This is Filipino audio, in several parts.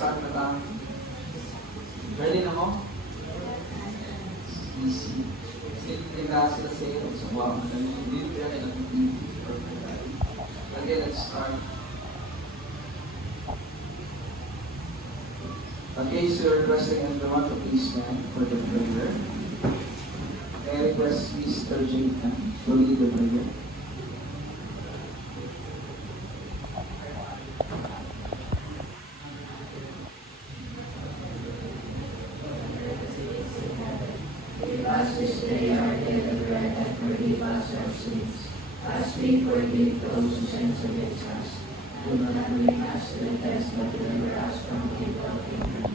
start na tayo. Ready na mo? Easy. Simple na sila sa iyo. So, wow. Hindi ko yan ang okay, let's start. Okay, so requesting everyone to please stand for the prayer. I request Mr. Jacob to lead the prayer. As this day our daily bread, and forgive us our sins, as we forgive those who sin against us. Do not bring us to the test, but deliver us from evil. Amen.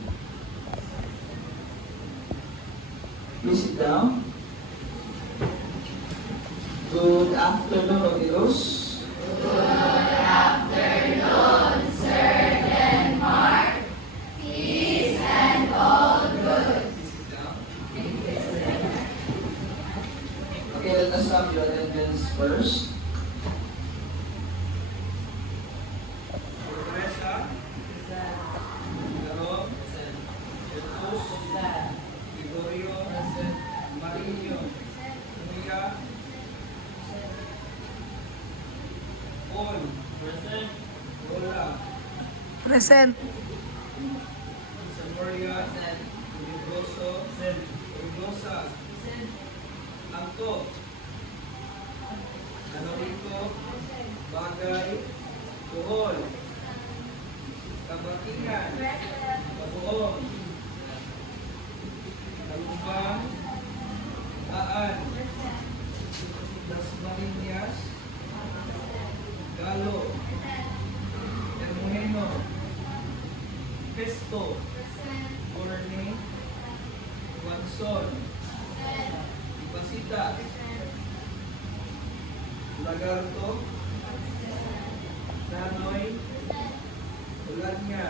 Please sit down. Good afternoon, Otilos. Good afternoon, Sir Denmark. Peace and all good. Okay, let us have your attendance first. Teresa, Garo, Jesus, Gregorio, Marinho, Mia, Paul, Lola, Present. Samoria, Origosa, Anto, Anorico, Bagay, Bohol, Kabatingan, Bagoong, Kalubang, Aan, Dasmariñas, Galo, Hermojeno, Pesto, Corne, Watson, Pasita, Lagarto, Nanoy, Ulanya,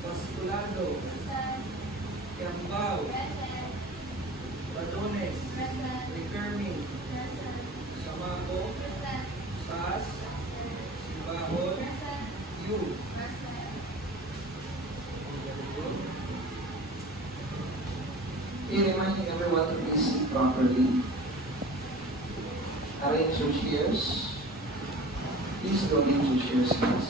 Pasculado, Kiambao, Badones, Rikermi, Samago, Sas, Sibahon, Yu. Reminding everyone to please sit properly. Arrange your chairs. Please do arrange your chairs, please.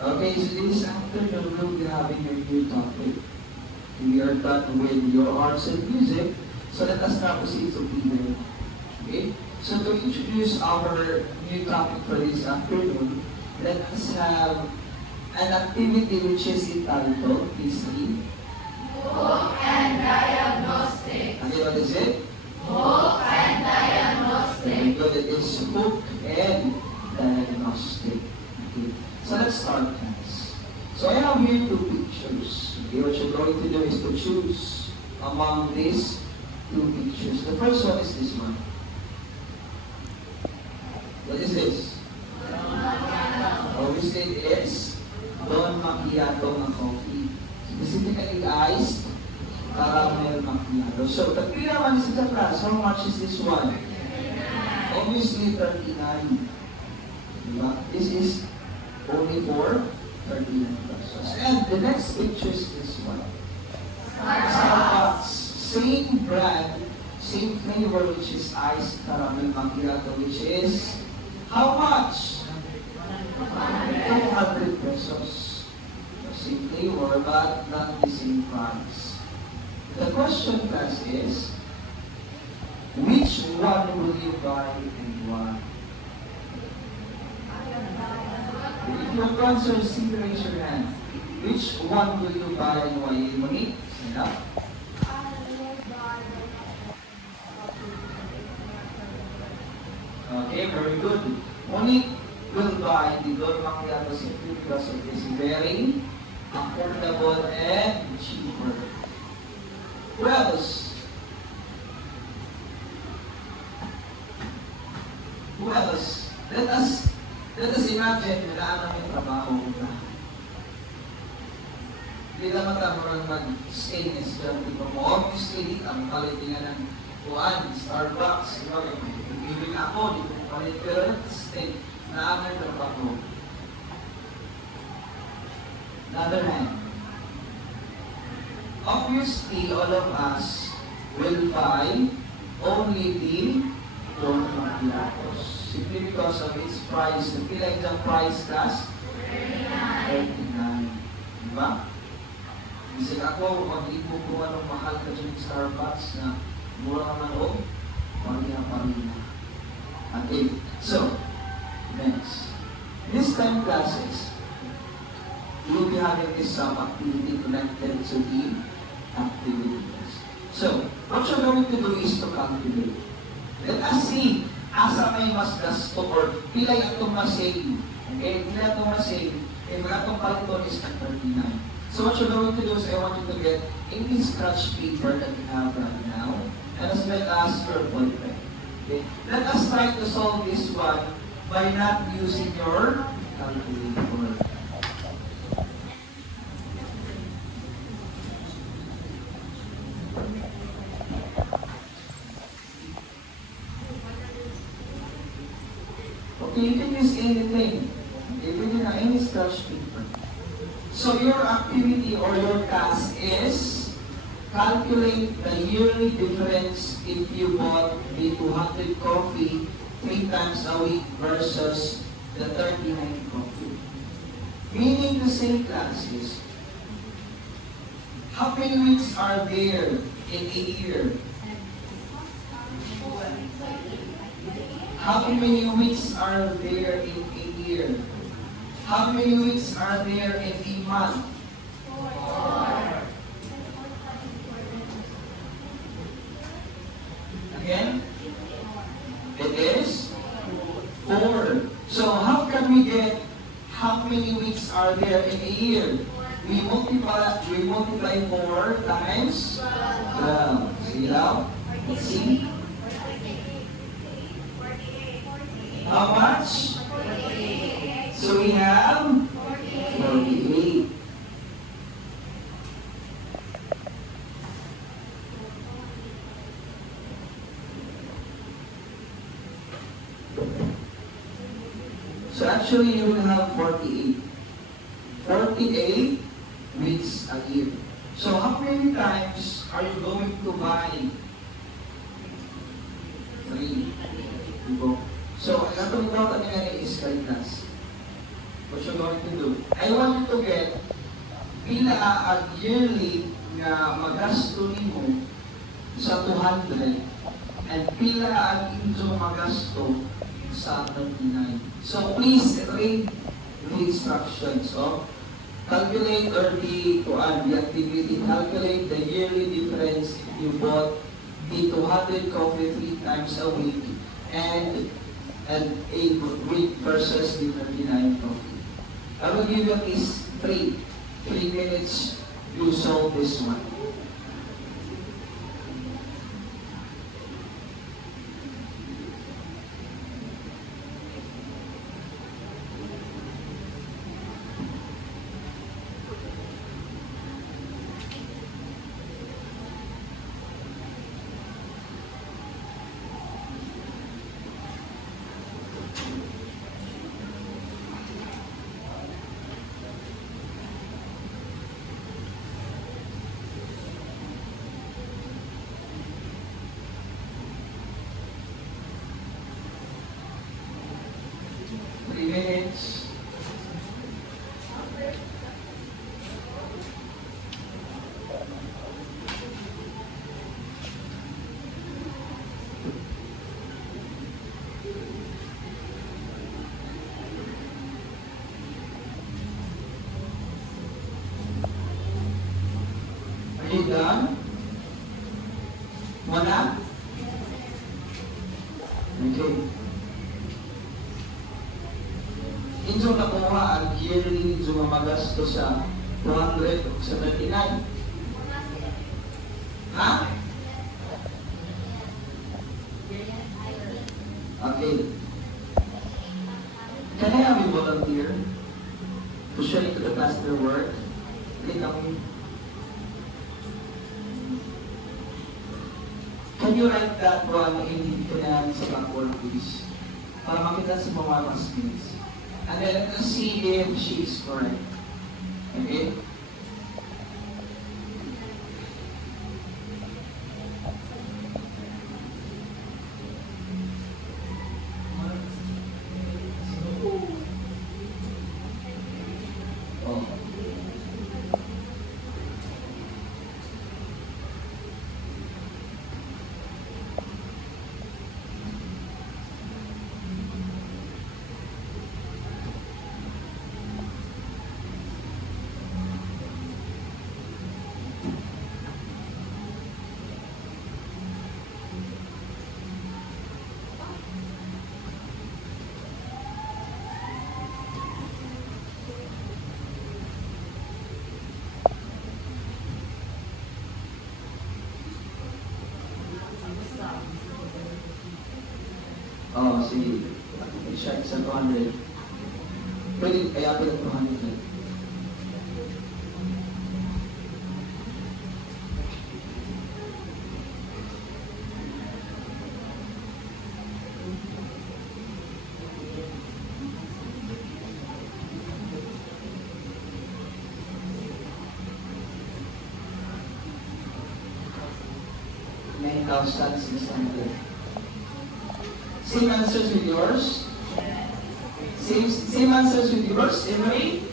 Okay, so this afternoon we'll be having a new topic. We are done with your arts and music, so let us now proceed to Peter. Okay? So to introduce our new topic for this afternoon, let us have an activity which is entitled, please read. Book and diagnostic. Again, what is it? Book and diagnostic. Very good. It is book and diagnostic. Okay. So let's start, guys. So I have here two pictures. Okay, what you're going to do is to choose among these two pictures. The first one is this one. What is this? Obviously it is Don Macchiato na coffee. Specifically iced caramel macchiato. So the clear one is in the class. How much is this one? Obviously 39. Diba? This is only for 39 pesos. And the next picture is this one. Starbucks. Same brand, same flavor, which is iced caramel macchiato, which is how much? 200 pesos. Same flavor, but not the same price. The question, class, is which one will you buy and why? If you have answers, simply raise your hand. Which one will you buy and why? Monique, stand up. Okay, very good. Monique will buy the Don Macchiato simply because it is very affordable and cheaper. Who else? Who else? Let us imagine na namin yung trabaho ko na. Hindi naman tayo mag-stay na siya. Obviously, ang palitingan ng kuhan, Starbucks, di ba? Ibig ako, di ko palit. Pero let's stay na namin yung trabaho. Another hand. Obviously, all of us will buy only the Don Maquilatos. Simply because of its price. Pila yung price class? 39. Diba? Kasi ako, mag-ipo ko anong mahal ka dyan sa Starbucks na mura naman o, pagkina pa rin na. Okay, so, next. This time classes, we will be having this activity connected to the activities. So, what you're going to do is to calculate. Let us see, asa may mas gasto or pila itong masave. Okay, pila itong masave. If itong paliton is 39. So what you're going to do is I want you to get any scratch paper that you have right now, and as well as your ballpen. Okay? Let us try to solve this one by not using your calculator. Okay, you can use anything. Okay, pwede na any scratch paper. So your activity or your task is calculate the yearly difference if you bought the 200 coffee 3 times a week versus the 39 coffee. Meaning to say, classes, how many weeks are there in a year? How many weeks are there in a year? How many weeks are there in a month? 4. Again? It is 4. So how can we get how many weeks are there in a year? We multiply 4 times 12. See now? See? How much? So we have 48. So actually you will have 48. 48 weeks a year. So how many times are you going to buy? 3. So, itong total nga is class. What you're going to do? I want you to get pila ang yearly nga magasto nimo sa 200 and pila ang inyo magasto sa 39. So, please read the instructions. So, calculate or the activity. Calculate the yearly difference if you bought the 200 coffee 3 times a week and a week versus the 39 coffee. I will give you at least 3 minutes to solve this one. Minutes. Are you done? Wala? Okay. Inyo nakuha ang yearly inyo mamagasto sa 200 o sa 39. Ha? kapatid. Can I have you volunteer to share to the class their work? Please kami. Can you write that one in the sa blackboard, please? Para makita sa mga classmates. And then let us see if she is correct. Okay? Oh. Oh, sige. I-check sa 200. Pwede, kaya pwede 200 lang. $9,600. Same answers with yours? Same answers with yours, Emery?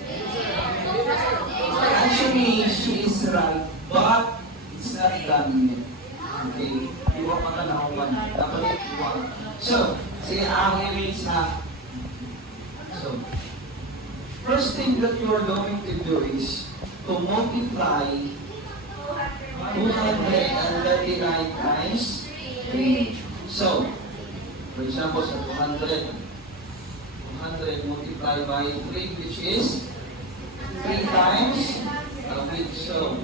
Actually, she is right, but it's not done yet. Okay? Iwa pa ka na ako one. Dapat iwa. So, sige, ang erase na. So, first thing that you are going to do is to multiply 239 times 3. So, for example, sa 200 multiplied by 3, which is 3 times a week. So,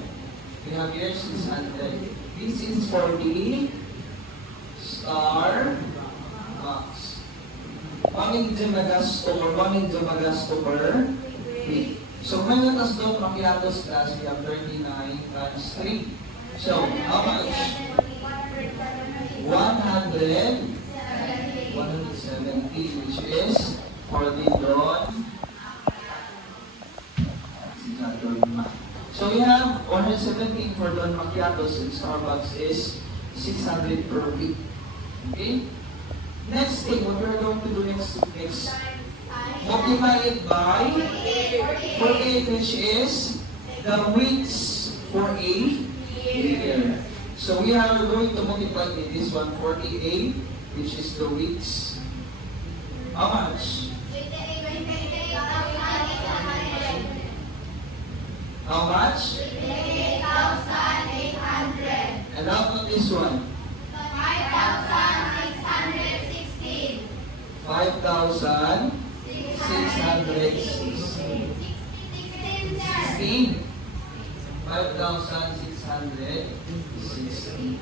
we have here 600. This is for the star box. Paminjo magasto or paminjo magasto per week. So, may natas doon, makiatos class, we have 39 times 3. So, how much? 170, which is for the Don. So we have 117 for Don Macchiatos and Starbucks is 600 per week. Okay? Next thing, what we're going to do next multiply it by 48, which is the weeks for a year. So we are going to multiply with this one, 48, which is the weeks. How much? How much? 28,800. And how about this one? 5,616. 5,616. 5,616.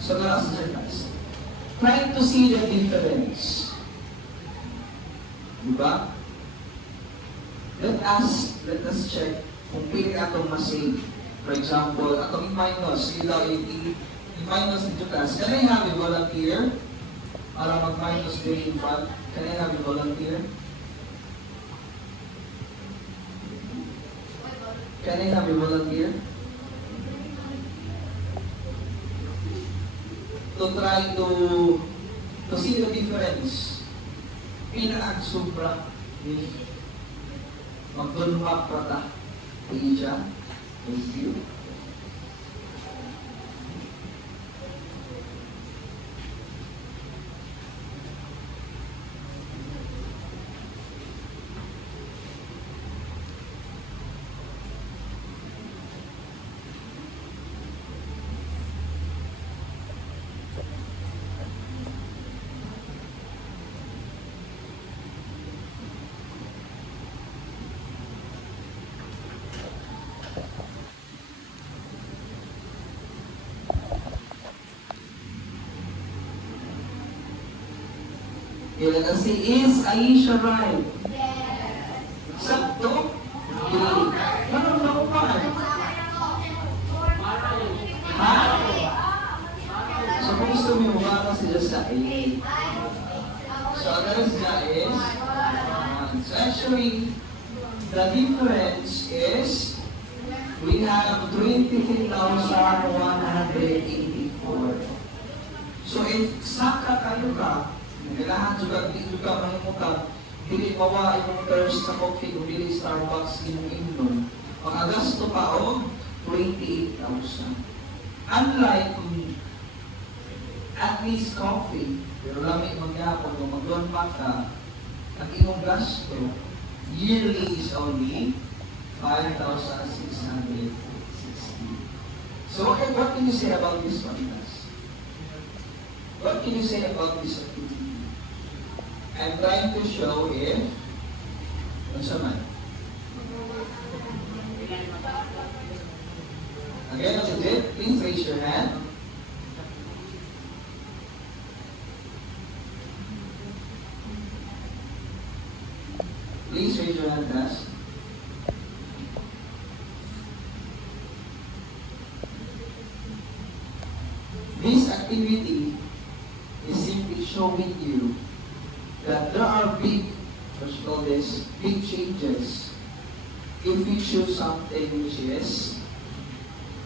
So the last exercise. Trying to see the difference. Diba? Let us check kung pili atong masave. For example, atong i-minus, i-minus dito class. Can I have a volunteer? Para mag-minus din in front. Can I have a volunteer? Can I have a volunteer? To try to see the difference. Pinaka-sobra. Mag-dunmap pa ta. Tingin siya. Thank you. Okay, let us see, is Aisha right? Yes. Sakto? Okay. No, pa. Ha? So kung gusto mo yung wala siya sa A. So ang result is 1. So actually, the difference is we have 23,184. So if saka kayo ka, kailangan juga di juga mahimutang dili mawa imong thirst sa coffee o dili Starbucks inom. Ang agasto pa o 28,000. Unlike kung at least coffee, pero lami magyapon kung mag-loan pa ka, ang imong gasto yearly is only 5,660. So what can you say about this one, guys? What can you say about this activity? I'm trying to show if what's man? Again, what is it? Please raise your hand. Please raise your hand, class. This activity is simply showing you that there are big, let's call this, big changes if we choose something which is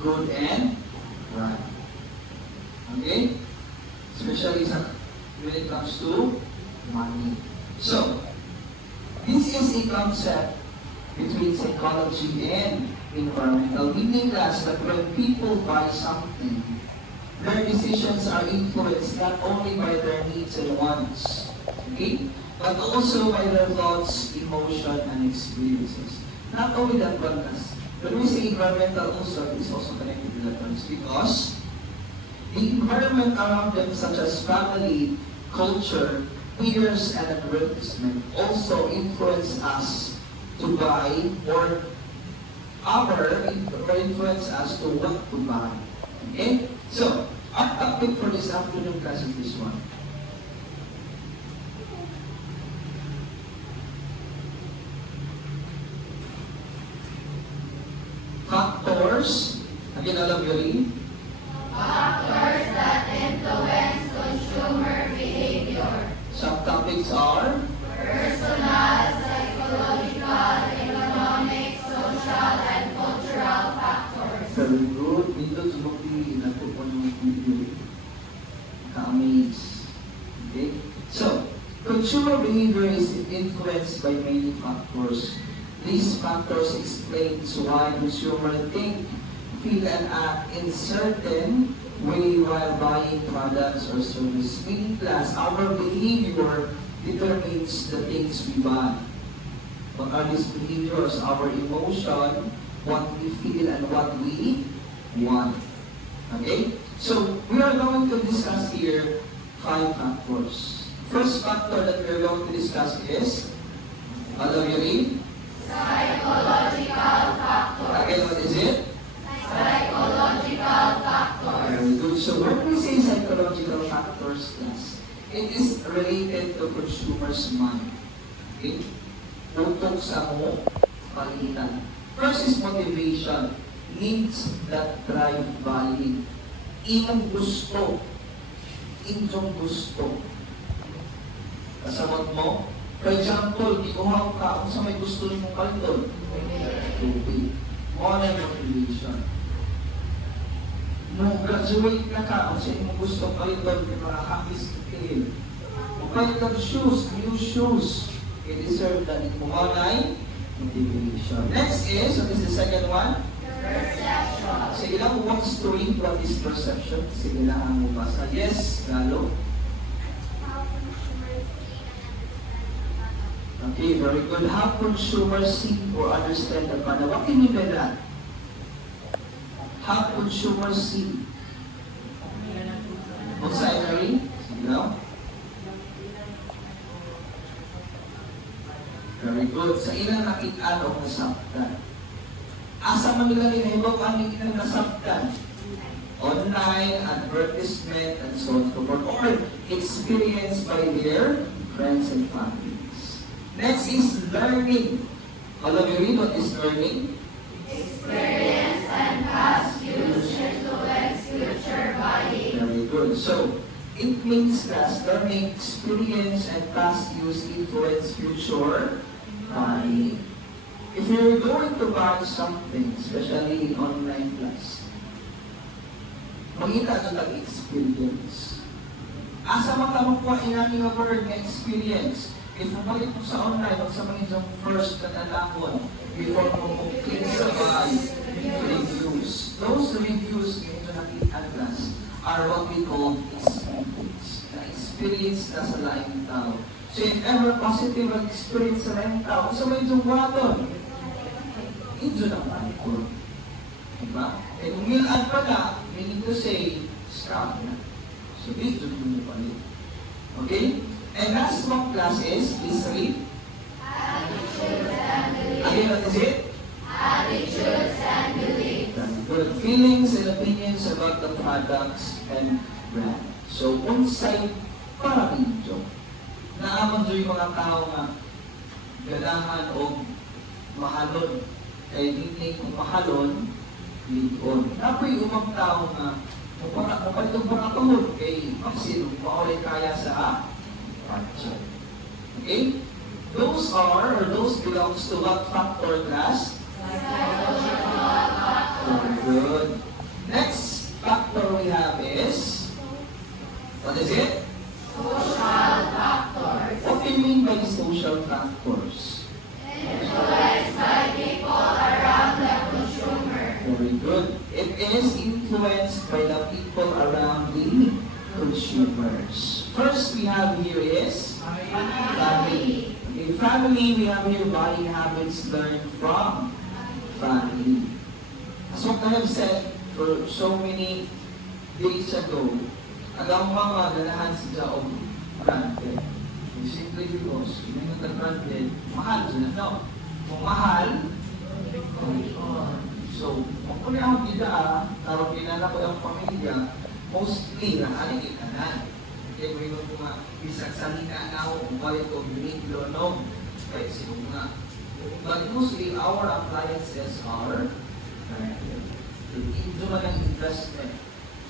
good and right. Okay? Especially when it comes to money. So, this is a concept between psychology and environmental. Meaning that when people buy something, their decisions are influenced not only by their needs and wants, okay, but also by their thoughts, emotion, and experiences. Not only that, but when we say environmental also, it's also connected to that terms because the environment around them, such as family, culture, peers, and advertisement, also influence us to buy or influence us to what to buy. Okay? So, our topic for this afternoon class is this one. Factors, again, all of you read. Factors that influence consumer behavior. Subtopics are Personal, psychological, economic, social, and cultural factors. very good. Dito sumukli na po po ng video. Ka-amaze. Okay? So, consumer behavior is influenced by many factors. These factors explains why consumers think, feel, and act in certain way while buying products or services. Meaning plus, our behavior determines the things we buy. What are these behaviors? Our emotion, what we feel, and what we want. Okay? So, we are going to discuss here 5 factors. First factor that we are going to discuss is, all of you read? Psychological factors. Again, what is it? Psychological factors. Very good. So when we say psychological factors, yes, it is related to consumer's mind. Okay? Tutok sa mo, palitan. First is motivation. Needs that drive buying. Imong gusto. Inyong gusto. Kasabot mo, for example, ikuhaw ka kung sa may gusto rin mong kaliton. Tubig. Mo na motivation. Nung graduate na ka, kung sa imong gusto kaliton, may mga habis kitil. Kung kayo kang shoes, new shoes, i-deserve na rin mo na motivation. Next is, what is the second one? Perception. Sige lang, who wants to read what is perception? Sige lang ang mabasa. Yes, Galo. Okay, very good. How consumers see or understand the product? What can you mean by that? How consumers see? Outsidery? Sige lang. Very good. Sa ilang nakita o nasabtan? Asa man nila hinahibok ang ilang nasabtan? Online, advertisement, and so on and so forth. Or experienced by their friends and families. Next is learning. All of you read what is learning? Experience and past use influence future body. Very good. So, it means that learning experience and past use influence future body. If you're going to buy something, especially in online class, mangita ka ng experience. Asa man ka makuha inani nga word nga experience. If mabalik mo sa online, sa mga isang first na talakon, before mo click sa buy, reviews. Those reviews nga ito nakita class are what we call experience. Na experience na sa laing tao. So if ever positive ang experience sa laing tao, sa mga isang waton, ito na ko. Diba? And kung yun-add pa na, meaning to say, scam na. So, ito mo palit. Okay? And last one class is read. Again, what is it? Attitudes and beliefs. Very good. Feelings and opinions about the products and brand. So, unsay para ninyo. Naaman yung mga tao nga ganahan o mahalon. Kaya hindi kung mahalon, lingon. Napoy umang tao nga mapalitong mga tuhod kay Maxine, maulay kaya sa budget. Okay? Those are, or those belongs to what factor class? Very good. Next factor we have is, what is it? Social factors. What do you mean by social factors? Influenced by people around the consumer. Very good. It is influenced by the people around the consumers. First we have here is family. In family, we have here buying habits learned from family. As what I have said for so many days ago, ang mga ganahan sila o branded. Simply because, yung branded, mahal sila, no? Kung mahal, so, kung ako bida, tarong kilala ko yung pamilya, mostly na aling ikanan. Kaya mo yung mga isang salita na ako, kung balik ko, biniglo, no? Kaya sino nga. But mostly, our appliances are branded. Ito man ang investment.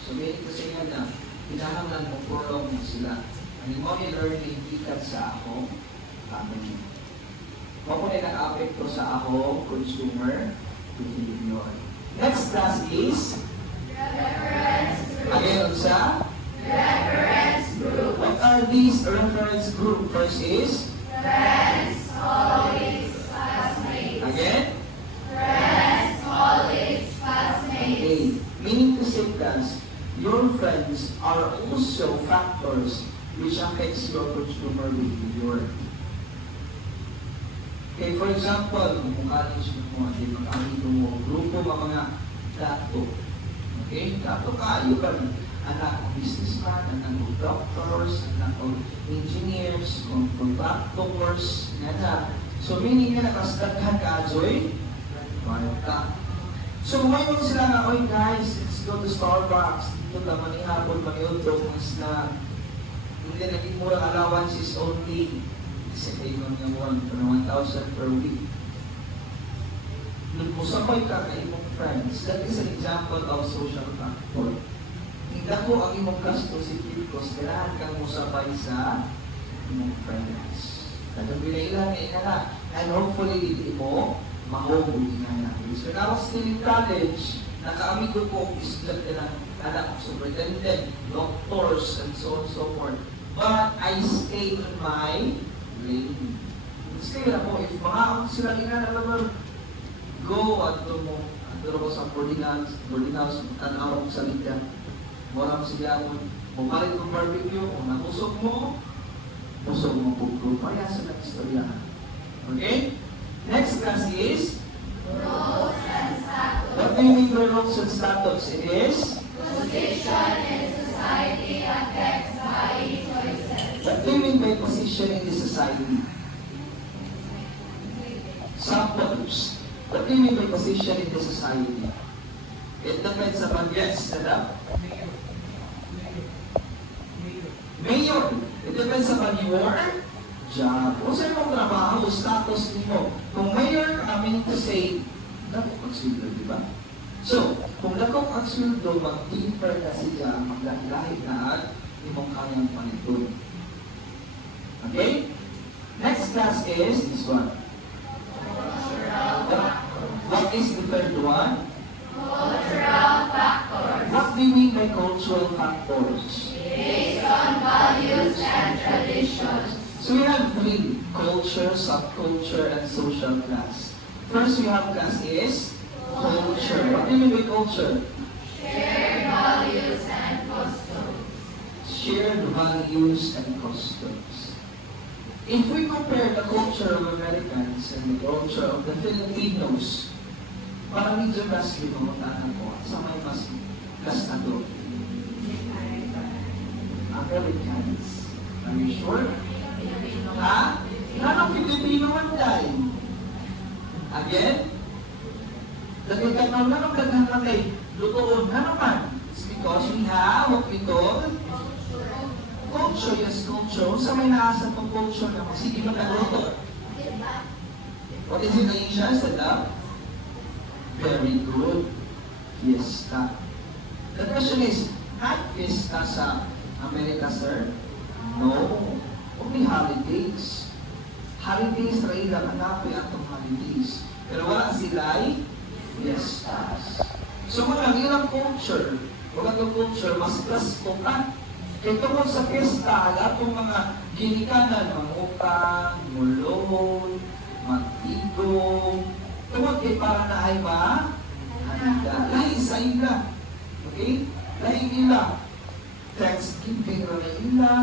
So, meaning ko sa inyo na, pinahanglan mo, prolong mo sila. Ang mo learning ikat sa ako, family. Mo na nag-apekto sa ako, consumer, behavior. Next class is Reference group. again sa Reference group. what are these reference group? First is Friends, colleagues, classmates. again Friends, colleagues, classmates. okay. Meaning to say class, your friends are also factors which affects your consumer behavior. Okay, for example, kung college mo, di mag-amigo mo, grupo mga dato. Okay, dato kayo ba? Anak ng businessman, anak ng doctors, anak ng engineers, contractors, nga. So, meaning nga nakastaghan ka, Joy, marta. So, ngayon sila nga, oy guys, let's go to Starbucks. Dito naman ihapon, maniudog, mas na hindi naging murang allowance is only sa kayo nga 1,000 per week. Nung musabay ka kay imong friends, that is an example of social factor. Hindi ko ang imong custody because kailangan kang musabay sa imong friends. Kadang binailan nga na, and hopefully hindi mo mahubog na. So when I was still in college, nakaamigo ko islat ng anak ko superintendent, doctors, and so on and so forth. But I stayed in my lane. Stay na po, if mga ako sila inalaman, go at mo, ko sa boarding house, tanaw ko sa liga. Mula ko sila mo, bumalit ng barbecue, kung nabusog mo po group. Kaya sa istorya. Okay? Next class is Roles and status. what do you mean by roles and status? It is Position in society affects buying choices. what do you mean by position in the society? Samples. What do you mean by position in the society? It depends upon yes, adapt. Mayor. It depends upon your job. O sa imong trabaho, status nimo. Kung mayor, meaning to say, dako ang sweldo, di ba? So, kung dako ang sweldo, mag-deeper na siya, maglahi-lahi na at imong kanyang paniton. Okay? Next class is this one. What is the third one? Cultural factors. What do you mean by cultural factors? Based on values and traditions. So we have three: culture, subculture, and social class. First, we have class is culture. What do you mean by culture? Shared values and customs. Shared values and customs. If we compare the culture of Americans and the culture of the Filipinos, parang medyo mas limutan ko sa may mas na to. Americans. Are you sure? Ha? Nanong Filipino man tayo? Again? Lagay ka na nanong daghan na kay lutoon na naman. It's because we have what we call culture. Yes, culture. Sa may naasa tong culture na sige magkaluto. What is it, Aisha? Sada? Very good. Fiesta. The question is, had fiesta sa America, sir? No. Only holidays. Holidays, rin lang hanapin atong holidays. Pero wala sila'y fiestas. So mga ilang culture, wala itong culture, mas plus po ka. Kaya tungkol sa fiesta, lahat ng mga ginikanan, mga utang, mulong, magtigong, tungkol kay para na ay handa. Lahi sa ila. Okay? Lahi ila. Thanksgiving na ila.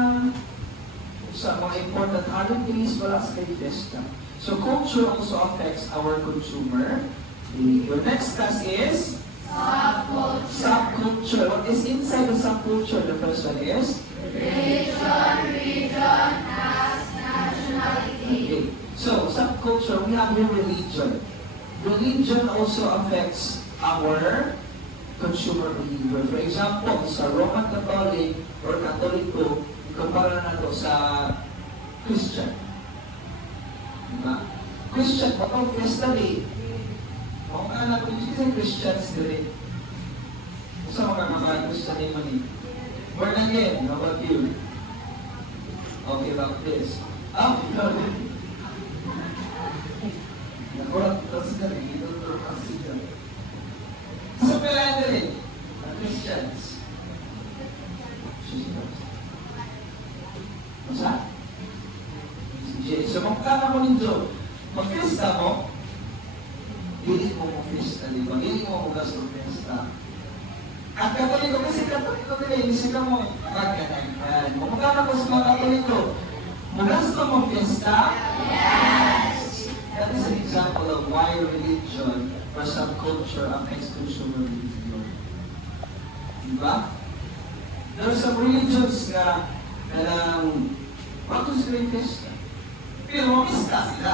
Sa mga important holidays, wala sa kay fiesta. So culture also affects our consumer behavior. Next class is Subculture. subculture. What is inside the subculture? The first one is Region, caste, nationality. okay. So subculture, we have here religion. Religion also affects our consumer behavior. For example, sa Roman Catholic or Katoliko, ikumpara na to sa Christian. Diba? Christian, matang fiesta day. Kung anak ko, kasi Christians din. Sa mga Christian din man eh. Born again, how about you? Okay, about this. Ikaw din. Nakulat ko kasi na rin, ito ko kasi na. So, pala na rin, Christians. Masa? So, magkana mo ninyo, mag-fiesta mo, hindi mo mag-fiesta, di ba? Hindi mo mag-gas mag-fiesta. At Katoliko, kasi Katoliko nila, hindi sila mo magkanayan. Magkana ko sa mga Katoliko, mag-gas mag-fiesta? Yes! That is an example of why religion or subculture affects consumer behavior. Diba? There are some religions na bakit sila yung fiesta? Pero mamista sila.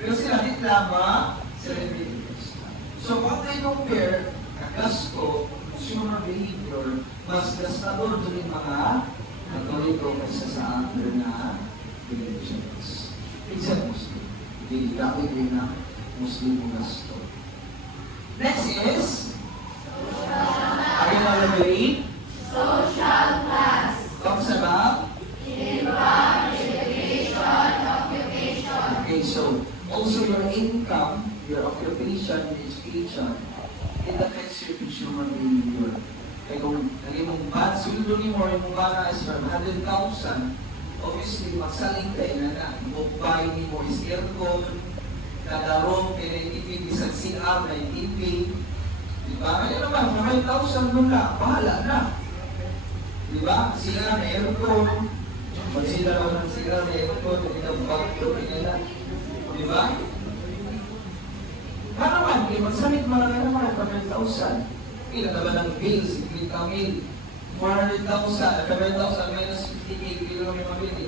Pero sila di lamang celebrate yung fiesta. So what they compare, kagasto, consumer behavior, mas gastador doon yung mga Katoliko kaysa sa other na religions. Except Muslim. Hindi dati din na Muslim mo gasto. Next is again, elaborate. Social class. Talks about Income, education, occupation. okay, so also your income, your occupation, education, it affects your consumer behavior. Kaya kung lagi mong bad, sweldo ni mo, yung mga is 100,000, obviously, magsaling kayo na buhay ni mo is aircon, nadarong, kaya TV, isang CR na TV. Diba? Kaya naman, 5,000 nun na, bahala na. Diba? CR na aircon, magsila ako ng CR na aircon, hindi na bagto, hindi na. Diba? Kaya naman, kaya magsalit malaki naman, 5,000. Kaya naman ang bills, 50,000. 400,000, 5,000 minus 50,000, kilo lang yung mabili.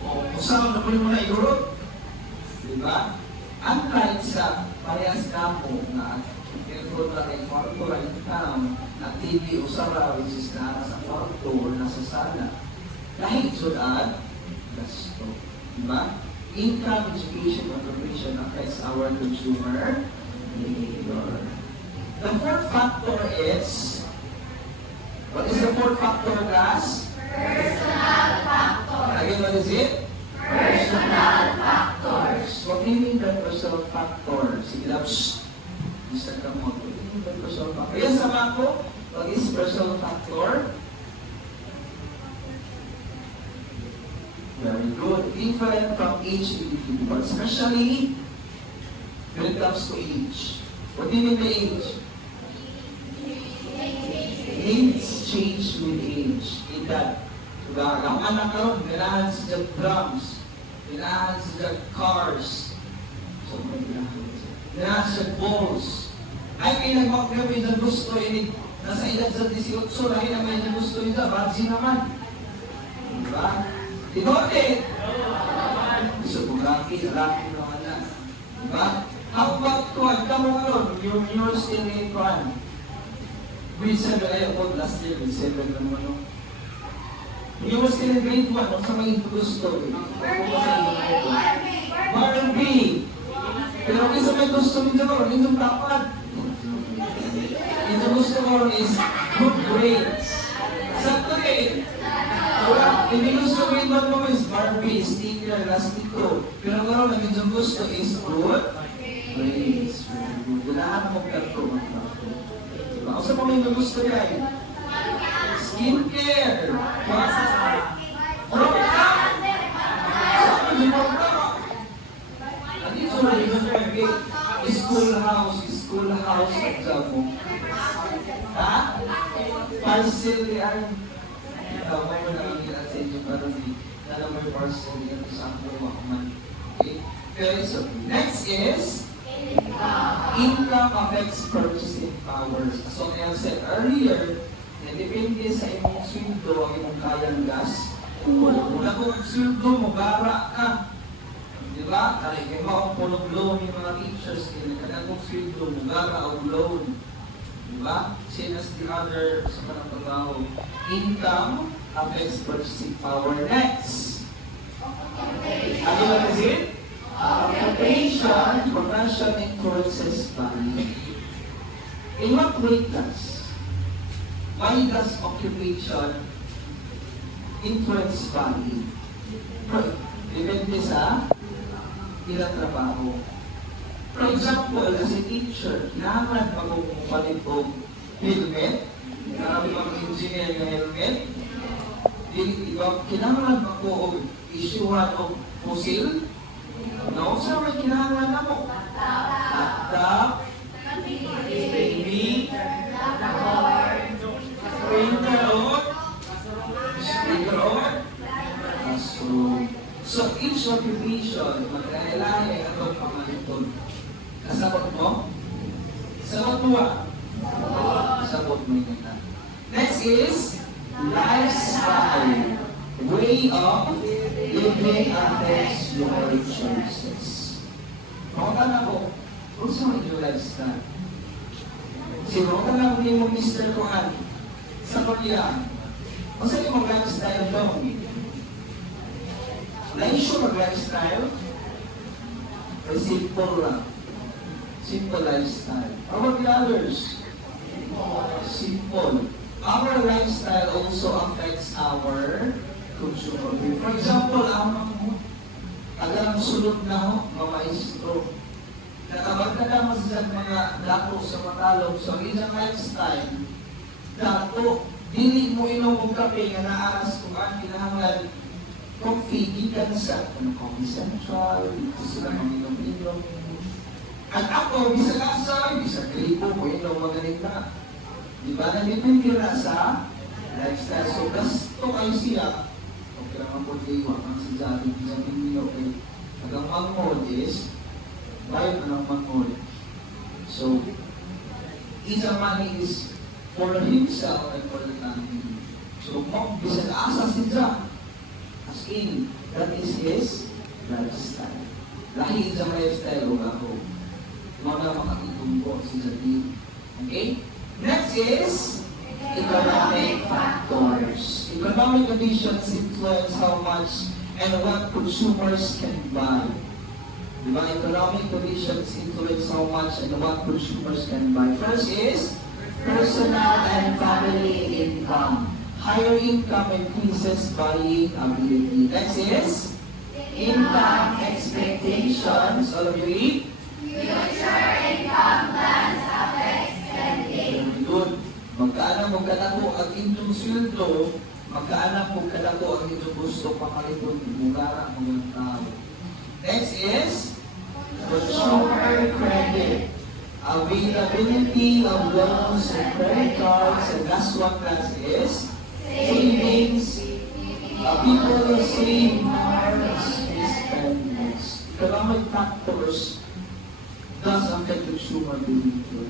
O, usama na mo na igurot. Diba? Unlike sa parehas na po na aircon na ay kwarto na income, na TV o sara, which is na nasa kwarto o nasa sala. Kahit sudan, gasto. Diba? Income, education, occupation affects our consumer behavior. The fourth factor is, what is the fourth factor, guys? Personal factors. Again, what is it? Personal factors. What do you mean by personal factor? Sige lang, shh. Mr. Kamot, what do you mean by personal factor? Yes, sama ko. What is personal factor? Very good. Different from each individual, especially when it comes to age. What do you mean by age? Age change with age. Edad. Diba? Ang anak karon, ganahan sa drums, ganahan sa cars. So, ganahan sa balls. Ay, kayo nagmagkawin na gusto ini. Nasa edad sa 18, lahi na may gusto nila. Badzi naman. Diba? Tinote! Gusto mo, laki naman na. Diba? How about Kwan? Kamu ngayon, you're still in Kwan. Grade 7, ay ako last year, grade 7 naman no. You were still in grade 1, kung sa mga gusto. Barbie! Pero kung sa may gusto nito ko, nito dapat. Ito gusto ko is good grades. Sakto rin. Hindi gusto grade 1 mo is Barbie, sticker, lastiko. Pero karoon, ang medyo gusto is good grades. Gulaan mo kato. Ako sa mga yung gusto yan. Skincare. Schoolhouse exam mo. Ha? Parcel yan. Tama mo na ang sa inyo para di nalang may parcel yan sa ako makaman. Okay? Pero so, next is income affects purchasing powers. So, I said earlier, depende sa imong sweldo ang imong kayang gas. Wala ko ang sweldo mo, bara ka. Diba? Kaya kayo makapulog loan yung mga teachers, kaya kung sweldo mo, bara o loan. Diba? Same as the other sa mga trabaho. Income affects purchasing power. Next. Ano ba kasi? Occupation, profession influences value. In what way does? Why does occupation influence value? Depende sa ilang trabaho. For example, as a teacher, kailangan magpapalit o helmet, kailangan mag-engineer ng helmet, kailangan mag-issuehan o pusil, no? So, may kailangan na mo. Laptop, TV, so each occupation, magkailangan ay atong pamalitod. Kasabot mo? Sabot mo ba? Sabot mo yun na. Next is lifestyle. Way of living affects your choices. Makutan ako, kung saan yung lifestyle? Sinutan ako ni mo Mr. Kuhan sa pagyan. Kung saan yung lifestyle daw? Na-issue mag-lifestyle? Ay simple lang. Simple lifestyle. How about the others? Simple. Our lifestyle also affects our consumer. For example, ang agang sulod na ho, mga maestro. Nakabag ka naman sa mga dato sa matalog. So, isang lifestyle, dato, dili mo inom og kape nga naaras kung ang kinahanglan coffee, gikan sa Coffee Central, dito sila manginom-inom. At ako, bisa lasay, bisa gripo, mo inom magaling na. Di ba? Nalipin na sa lifestyle. So, gasto kayo siya. Okay lang po kayo, ang si Jari, bisa pinilo kayo. Hanggang mag-mall is, bayad na ng mag-mall. So, isa money is for himself and for the family. So, bisa asa si Jari. As in, that is his lifestyle. Lahi sa lifestyle o ako. Mga makakitungko si Jari. Okay? Next is economic factors. Economic conditions influence how much and what consumers can buy. Diba? Economic conditions influence how much and what consumers can buy. First is personal and family income. Higher income increases buying ability. Next is income expectations. All of you read? Future income plans affect spending. Good. Magkaanak mo kalako ang inyong sweldo, magkaanak mo kalako ang inyong gusto pakalipon mugara mga tao. Next is consumer credit. Availability of loans and credit cards. And last one class is savings. People save more, spend less. Economic factors does affect consumer behavior.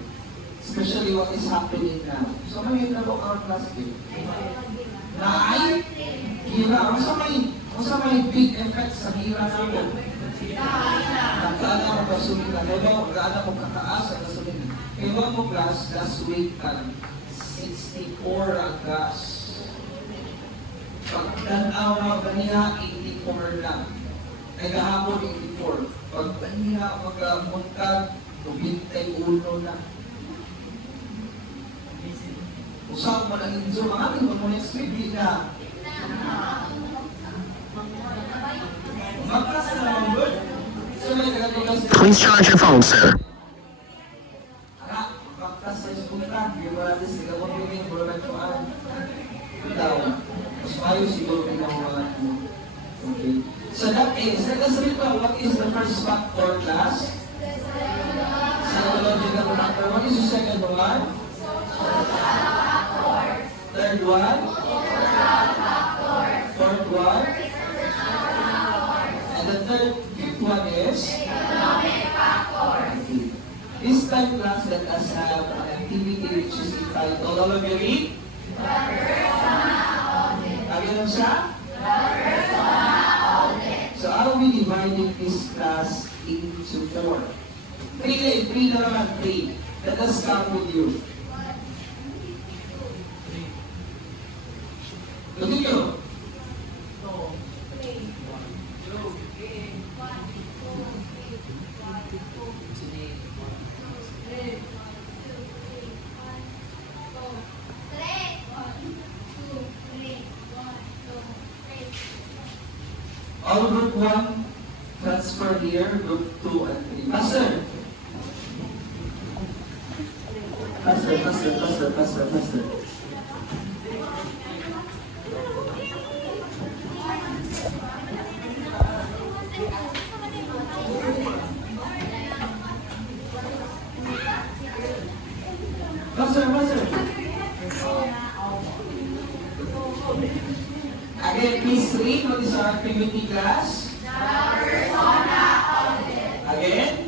Especially what is happening now. So may nalo our class din. Na ay hira. Masa may big effect sa hira natin. Nagkala mo gasolina. Kaya magkala mo kataas ang gasolina. Kaya mo gas weight kan 64 ang gas. Pag tanaw na ganiha, 84 lang. Ay kahapon 84. Pag ganiha magkamuntag, 91 na. Usap mo lang inyo, mga ating mo next week na. Magkasa na naman good. So may tagatugas. Please charge your phone, sir. Magkasa sa ispunta. Yung mga atis, nagawang yung mga nagtuan. Daw. Mas mayo siguro ng mga ito. Okay. So that is, let us read what is the first factor class? Psychological factor. What is the second one? Third one? Fourth one? And the fifth one is? Economic factors. This time class, let us have an activity which is entitled, all of you read? Again siya? So I will be dividing this class into 4. 3 na naman, 3. Let us count with you. Continue. All group 1 transfer here, group 2 and 3. Faster. Faster. Again, please read what is our activity class. Again.